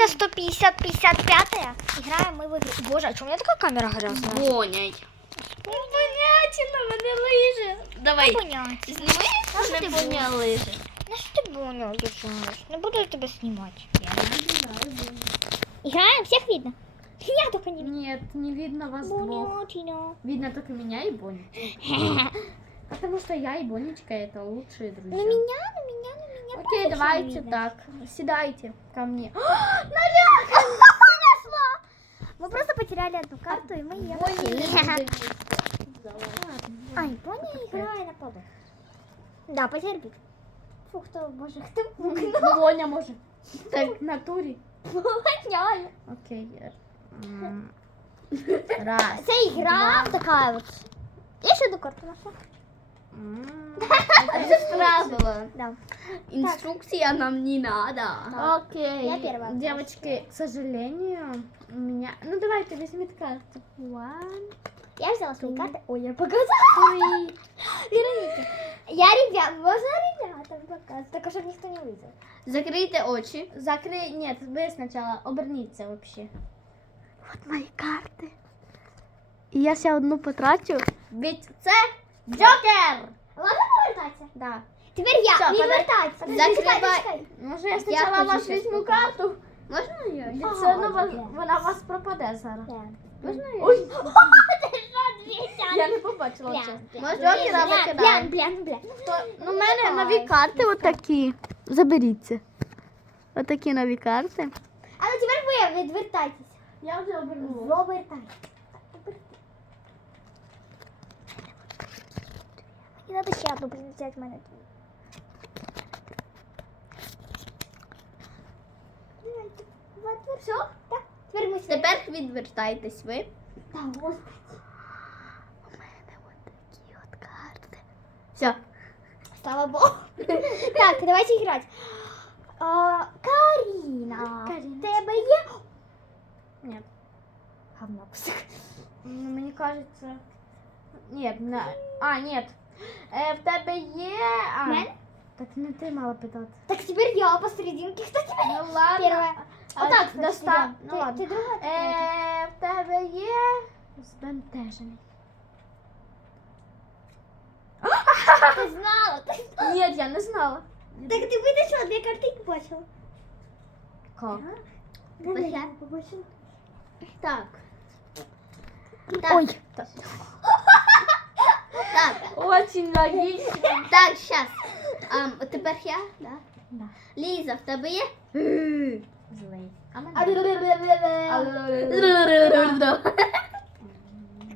Країна 150 55 Граємо ми в ігру. Боже, а чому у мене така камера грязна? Вонять. Понятно, мене лиже. Давай. Поняття. Зніми ти поня лиже. На що ти боня держиш? Не буду я тебе знімати. Играем, всех видно? Я только не видно. Нет, не видно вас двух. Бонятина. Видно только меня и Боню. Потому что я и Бонечка это лучшие друзья. На меня, на меня, на меня. Окей, пофиг, давайте так. Седайте ко мне. Мы просто потеряли одну карту, и мы ее Ай, Боня играет на полу. Да, потерпи. Фух, кто, боже, кто Боня может. Так, в натуре. Поняли. Окей. Раз. Це ігра така от. Я ще одну карту нашла. М, А це правило. Да. Инструкция нам не надо. Окей. Я первая. Девочки, к сожалению, у меня... Ну, давайте, возьмите карту. One, Я взяла свои карты. Ой, я показала. three. Вероните. Я ребят, можно ребятам показать, только чтобы никто не увидел. Закрийте очі. Закрой... Нет, вы сначала оберніться вообще. Вот мои карты. І я ще одну потрачу. Ведь це Джокер! Ладно повертатися? Да. Тепер я. Всё, не подай. вертайся. Закривай. Може я спочатку хочу вас щось візьму показати. карту? Можна я? Ага, все одно вас, добре. вона у вас пропаде зараз. Можна я? Ой, Ти що, я не побачила. Чесно. Джокера блян. Блян, блян, блян. Ну, у мене нові карти отакі. Заберіться. Отакі нові карти. Але тепер ви відвертайтесь. Я вже обернула. Обертайтесь. Мені треба ще одну прилетять в мене. Давайте. Вот, все? Так. Тепер ми сюди. Тепер відвертайтесь ви. Та, господи. У мене отакі от карти. Все. Слава Богу. Так, давайте играть. А, Карина, Карина. в тебе є? Ні. Говно кусок. Ну, мені кажеться. Ні, на... А, ні. Е, в тебе є. А, Мене? Так не ти мала питати. Так теперь я посерединке. Кто тебе? Ну ладно. Первая. А, Вот так, значит, доста... идём. Ну Ты- ладно. Ты другая? ты третья. Е, в тебе є. Збентежений. Ти знала, ти знала. Ні, я не знала. Так ти витащила дві карти і побачила. Как? Давай, я побачила. Так. Ой. Так. Очень логично. Так, щас. А, тепер я? Да. Да. Ліза, в тебе є? Злий. А мене?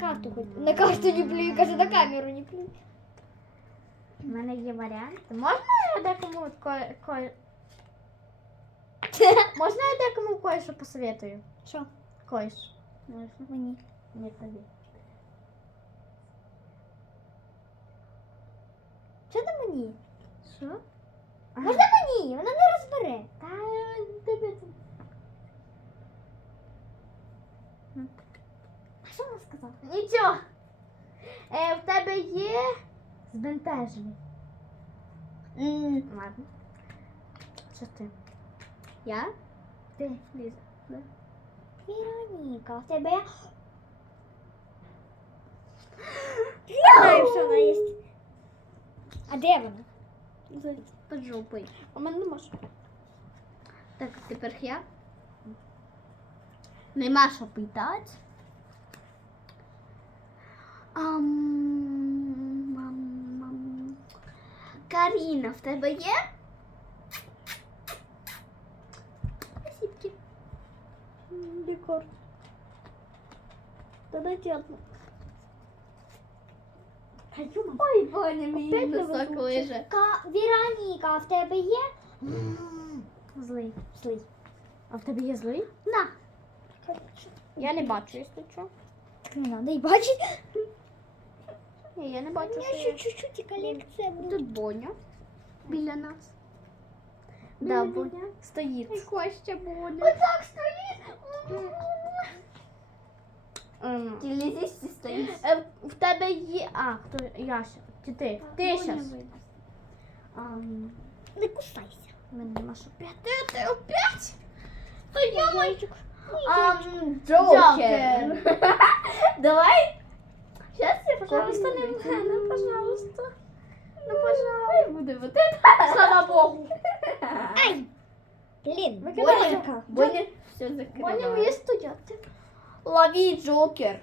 Карту хоть. На карту не плюй, каже, на камеру не плюй. У мене є варіанти. Можна я декому кое... кое... Можна я декому кое-що посоветую? Що? Кое-що. Мені. Ні, тобі. Що там мені? Що? Можна мені? Вона не розбере. Та тебе. А що вона сказала? Нічого. Е, в тебе є збентежений. Ладно. Що ти? Я? Ти, Ліза. Вероніка, в тебе. Я знаю, що вона є. А де вона? Під жопою. У мене нема що. Так, тепер я. Нема що питати. Ам. Каріна, в тебе є? Спасибки. Декор. Та дайте одну. Ой, Боня, мій носок лиже. Ка... Вероніка, в тебе є? Злий. Злий. А в тебе є злий? На. Я не бачу, якщо що. Так не надо і бачити. Ні, я не У бачу, що є. чуть-чуть і колекція буде. Тут Боня. Біля нас. Да, Біля бо мене. стоїть. Костя Боня. Отак стоїть. Ем, Ти стоїш. е, В тебе є. А, хто я щас. вийде. Ам, Не кусайся. мене нема що п'яти. Ти опять? То Зайчик. Ам, Джокер. Давай. Сейчас я, Пожалуйста, не мене, пожалуйста. Ну, пожалуйста. Буде вот это. Слава Богу. Ай! Блін. Бонька. Боня все Боня закриває. вміє стояти. Лови Джокер.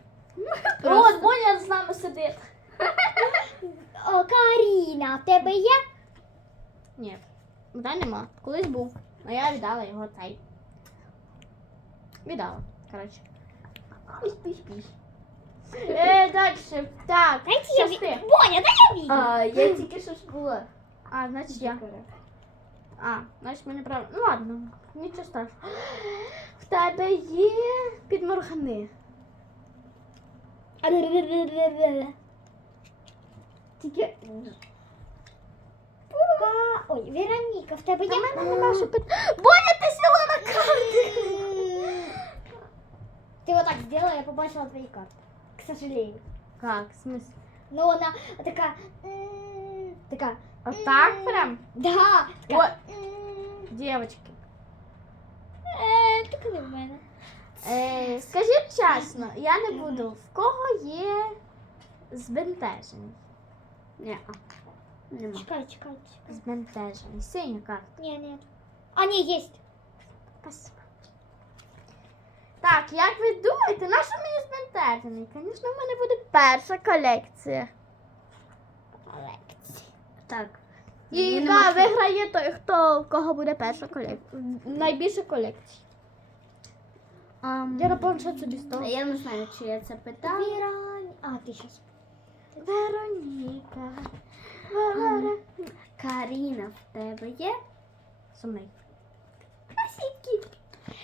От, Боня з нами сидить. О, Каріна, в тебе є? Ні, мене нема. Колись був. А я віддала його цей. Віддала, коротше. Піш, піш, піш. Е, дальше. Так, Дайте я ві- Боня, дай я візьму. А, я тільки що ж була. А, значить я. А, значить мені правильно. Ну ладно, нічого страшного. В тебе є підморгани. Тільки Ка- Ой, Вероніка, в тебе є? Нема що під... Боня, ти сіла на карти! Ти отак зробила, я побачила твої карти. К сожалению. Как, в смысле? Ну, вона така... м, Така... Отак прям? Да, така... М, дівчатки. Е, так не в мене. Е, скажіть чесно, я не буду. В кого є збентежений? Ні. Нема. Чекай, чекай, чекай. Збентежений. Синя карта. Ні, ні. А, ні, є. Спасибо. Так, як ви думаєте, на що мені збентежений? Звісно, в мене буде перша колекція. Так. І Мені да, виграє той, хто в кого буде перша колекція. Найбільша колекція. Ам, Я напевно, що собі став. Я не знаю, чи я це питала. Вірань. А, ти щас. Вероніка. Ам, Каріна, в тебе є? Сумний. Спасибо.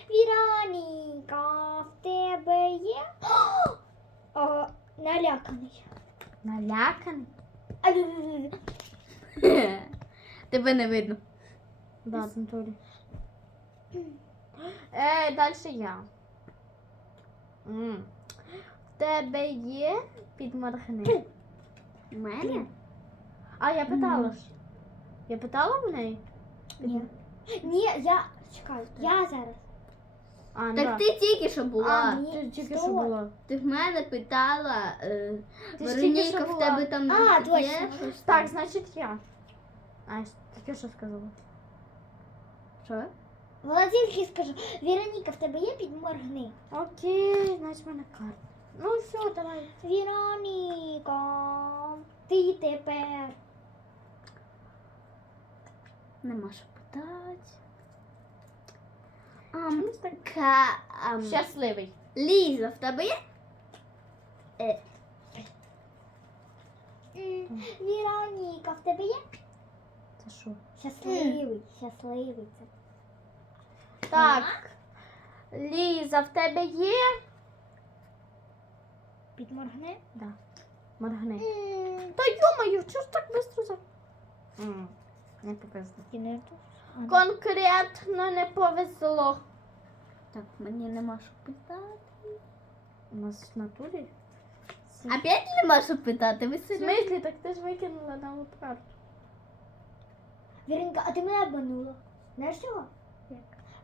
Віроніка, в тебе є? О, наляканий. Наляканий. Тебе не видно. Да, Анатолій. Е, далі я. В тебе є підморгни? Мене? А, я питала ж. Я питала в неї? Ні. Ні, я... Чекай, я зараз. А, ну Так ти тільки що була. Ні, ти тільки стой. що було. Ти в мене питала, е, Ти ж тільки що Вероніка, в була. тебе там А, є точно. щось Так, там? значить я. А, тільки що сказала? Що? Вона тільки скажу, Віроніка, в тебе є підморгни? Окей, значить в мене карта. Ну все, давай. Віроніка, ти тепер. Нема що питати. Ам, ка, ам, Щасливий. Ліза, в тебе є? Е, М, Віроніка, в тебе є? Це що? Щасливий, щасливий це. Так. Ліза, в тебе є? Підморгни? Да. Моргни. Та йомаю, чого ж так швидко за... М, Не повезло. ти. Конкретно не повезло. так, мені нема що питати. У нас в натурі? Опять нема що питати, ви В серйозно? смислі, так ти ж викинула нову карту. Віронька, а ти мене обманула. Знаєш чого?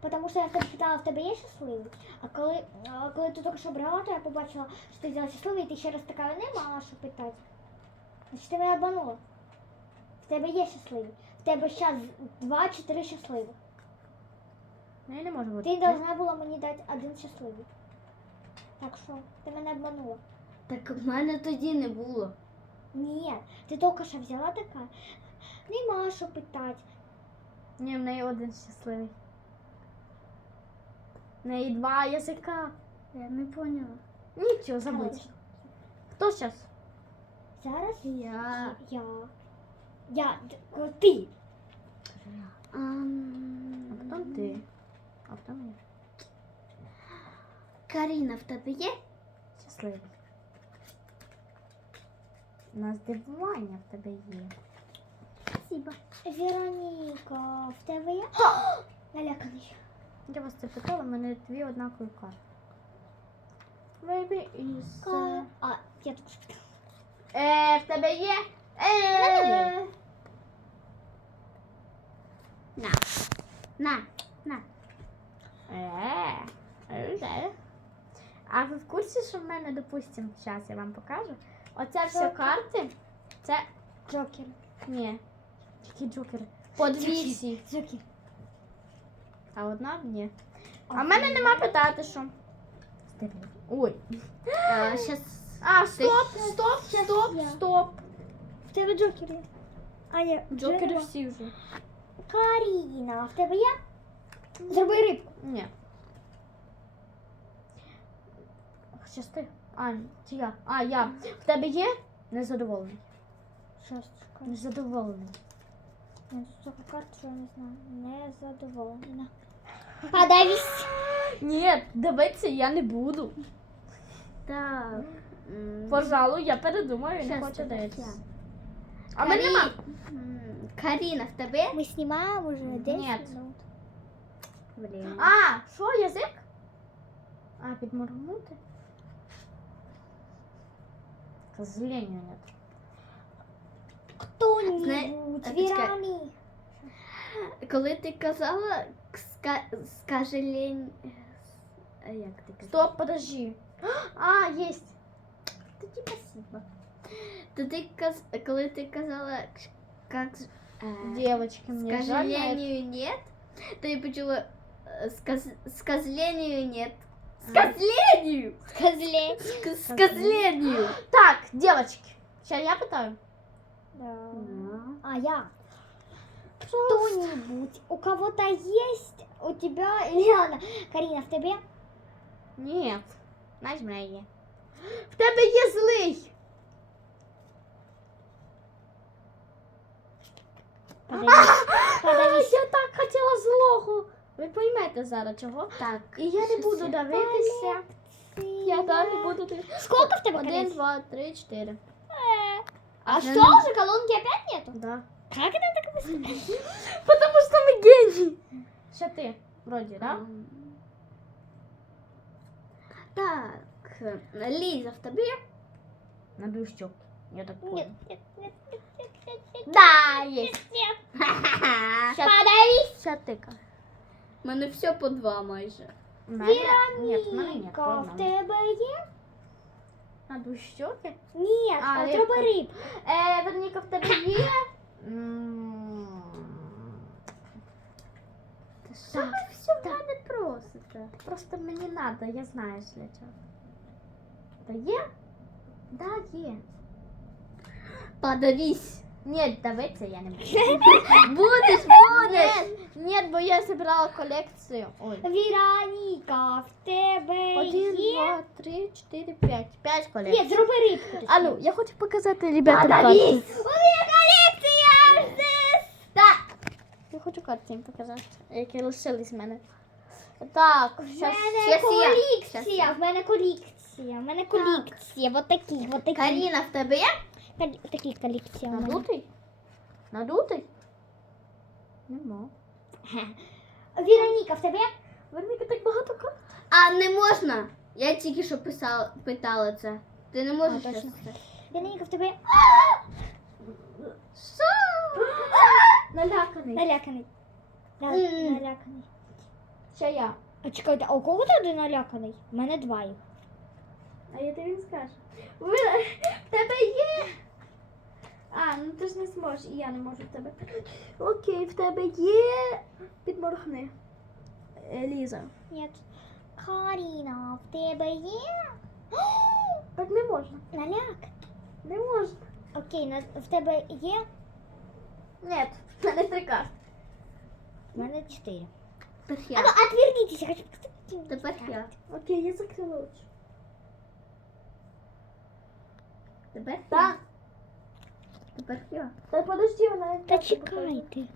Як? Тому що я в тебе питала, в тебе є щасливий? А коли, а коли ти тільки що брала, то я побачила, що ти взяла щасливий, і ти ще раз така нема що питати. Значить, ти мене обманула. В тебе є щасливий. В тебе зараз два чи три щасливих. Ну, я не можу бути. Ти должна була мені дати один щасливий. Так що ти мене обманула. Так в мене тоді не було. Ні, ти тільки що взяла така. Нема що питати. Ні, в неї один щасливий. Неї два язика. Я не поняла. Нічого, забудь. Хто зараз? Зараз Я. я. Я. Ти. Ам, А потім ти. А потім я. Каріна, в тебе є? Щасливий. На здивування в тебе є. Спасибо. Вероніка, в тебе є? Наляканий. Я вас це питала, в мене дві однакові карти. Is... Ка- А, я тут спитала. Е, в тебе є? Е, На. На. На. е. А ви в курсі, що в мене, допустимо, зараз я вам покажу. Оця всі Що? карти, це. Джокер. Ні. Які джокери? По. Джокер. А одна ні. А в мене нема питати, що. Ой. А, щас... А, стоп, стоп, стоп, стоп. В тебе джокер є. А ні, Джокери Джокера. всі вже. Каріна, в тебе є? Зроби рибку. Ні. Щас ти. А, чи я? А, я. В тебе є? Незадоволений. Шосточка. Незадоволений. Ну, Така карта, що я не знаю. Не задоволена. Подавись. Ні, дивитися я не буду. Так. м, Пожалуй, я передумаю, не щас, хочу це дивитися. я. А мене Карі- нема. м, Каріна, в тебе? Ми знімаємо вже 10 Нет. минут. Блін. А, що, язик? А, підморгнути? К сожалению, нет. Кто-нибудь, а, почекай. Вірани. Коли ти казала, скажи лень э, ти а кажеш? Стоп, подожди. А, есть Тоді спасибо. Тоді, коли ты казала, как э, Девочки, мне Сказлению нет. то я почему э, сказ... сказлению нет? Сказлению! Сказлению! Сказлению! Так, девочки, сейчас я пытаю? Да. А я. Кто-нибудь, у кого-то есть у тебя, Лиана, Карина, в тебе? Нет. Знаєш, в мене є. В тебе є злий. Подавись. А, Подавись. я так хотіла злого. Ви поймете зараз чого. Так. І я не щас буду я- дивитися. Я так не буду дивитися. Сколько в тебе Один, колец? два, три, чотири. А Один. что, уже колонки опять нету? Да. Как это так быстро? Потому що ми генії. Ще ти, вроді, да? Ам. Так. Ліза, в тебе є? Надую щеки. Я так понял. нет, нет, нет, нет, нет, нет, Да, є. нет, нет. Подавись. ща тика. У мене все по два майже. В мене? Ні, в тебе є? Надую щеки. Ні, А, треба риб. Е, Вероніка, в тебе є? М, Ти що ви все в мене просите? Просто мені надо, я знаю для чого. Та є? Да, є. Подавись. Ні, дивитися я не буду. Будеш, будеш. Ні, бо я зібрала колекцію. Ой. Віроніка, в тебе Один, є? два, три, чотири, п'ять. П'ять колекцій. Ні, зроби рибку. А ну, я хочу показати, ребята, Подавись. карти. У мене колекція здесь. Так. Я хочу карти їм показати, які лишились в мене. Так, В мене щас колекція, Щас в мене колекція, в мене колекція, вот такі, такі. Каріна, в тебе є? Кол- Такі колекція мене. Надутий? Надутий? Нема. Віроніка, в тебе? Верніка так багато карт. А не можна. Я тільки що писала, питала це. Ти не можеш А, точно. Віроніка, в тебе? Що? Наляканий. Наляканий. Да, М. Наляканий. Ще я. А чекайте, а у кого ти один наляканий? У мене два їх. А я тобі скажу. Ви... В тебе є. А, ну ти ж не зможеш, і я не можу в тебе. Окей, в тебе є. Підморгни. Е, Ліза. Ні. Каріна, в тебе є? Так не можна. Наляк. Не можна. Окей, на- в тебе є? Ні, в мене три карти. У мене чотири. Тепер А я. ну, отвернитесь, я хочу посмотреть. Тепер я. Окей, я закрила очі. Тепер я. Так. Тепер я. Та подожди, вона не Та так показує. чекайте.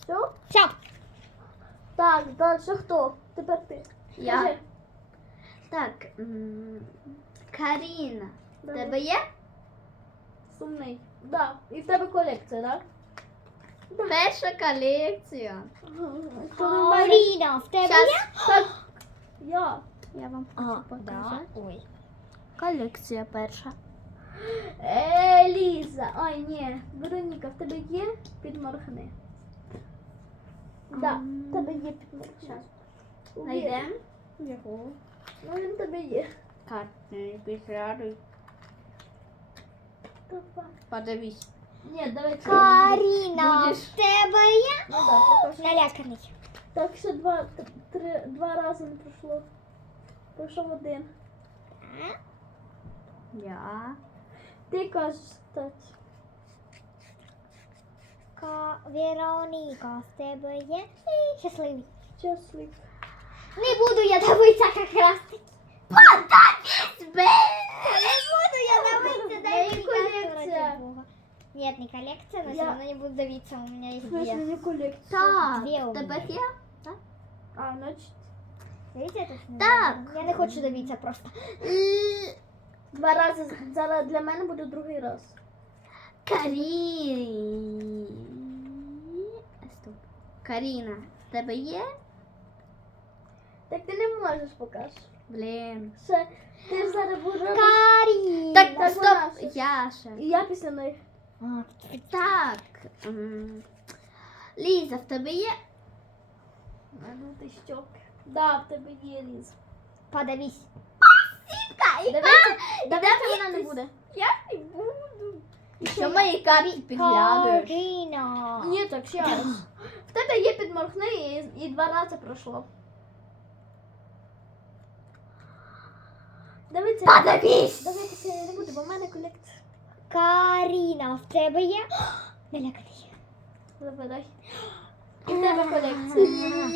Все? Все. Так, далі хто? Тепер ти. Я. Скажи. Так. м, Каріна. В тебе є? Сумний. Да. І в тебе колекція, так? Да? Перша колекція. Каріна, в тебе є? Так. Я. Я вам хочу показати. Ой. Колекція перша. Е, Ліза. Ой, ні. Вероніка, в тебе є підморгни? Да, в тебе є підморгни. Найдемо. Якого? Ну він тебе є. Карти підглядуй. Подивись. Ні, давай. Каріна, Будеш? в тебе є Ну да, поки що. наляканий. Так що два, три, два рази не пройшло. Пройшов один. Я. Ти кажеш, кстати. Ка... Вероніка, в тебе є І щасливий. Не буду я дивитися якраз таки. Я дивитися, дай мені коллекция. Нет, не коллекция, но Я- все равно не буду давиться, у меня есть смысле, две. не колекція. Так, Дві у мене. є? А, значить. Видите, это ж Так. Я не хочу давиться просто. Два рази з- зараз для мене буде другий раз. Карі. Стоп. Каріна, в тебе є? Так ти не можеш покажеш. Блін. Ще ти ж зараз будеш робити. Карина. Так, так стоп, Яша. І я після них. А, Так. м, Ліза, в тебе є? А ну ти щок. Да, в тебе є ліз. Подавись. Дивіться, дивіться вона не буде. Я не буду. Що мої карти підглядуєш? Карина. Ні, так ще раз. В тебе є підморгни і, і два рази пройшло. Дивіться. Подавись! Дивіться, я не буду, бо в мене колекція. Карина, в тебе є наляканий. Забирай. І в тебе колекція.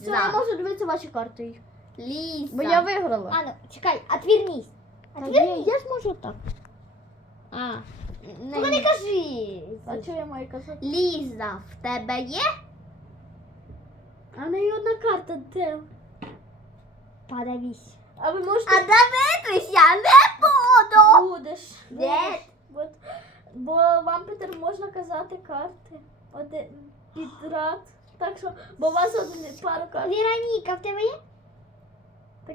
Все, я Ліза. можу дивитися ваші карти. Ліза. Бо я виграла. А ну, чекай, отвернись. Та Отвернись. я ж можу так. А. Ну не кажи. А що я маю казати? Ліза, в тебе є? А неї одна карта де? Подавись. А ви можете дивитись я не буду. будеш. Ні. Будеш. Бо, бо вам Петер можна казати карти. Один підряд. Так що, бо у вас один пара карт. Вероніка, в тебе є?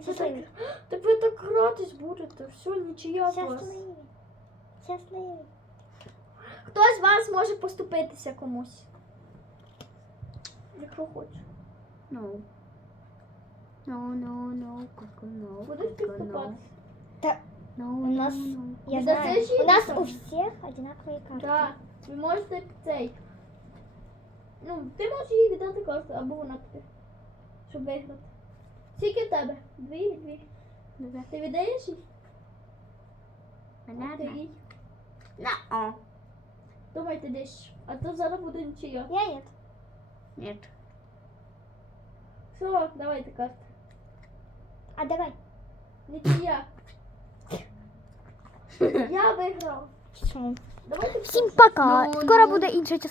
Щасливий. так, так ви так гратись будете. Все, нічия у вас. Щасливий. Щасливий. Хтось з вас може поступитися комусь. Якщо хоче. No. No, no, no, коко, no. Коко, no. підступати? No, У нас- no. Я Да знаю. це. У нас у всіх одинакові карти. Так. Ви можете цей. Ну, ти можеш їй віддати карту, або вона тобі. Щоб виграти. Скільки в тебе? Дві, дві. Добре. Ти віддаєш їй? Ти Банана. їй. На-а. Думайте десь. А то зараз буде нічия. Я нет. Нет. Все, давайте карти. А давай. Нічия. Я виграв. Давайте Всім пока. Ну, Скоро ну. буде інша частина.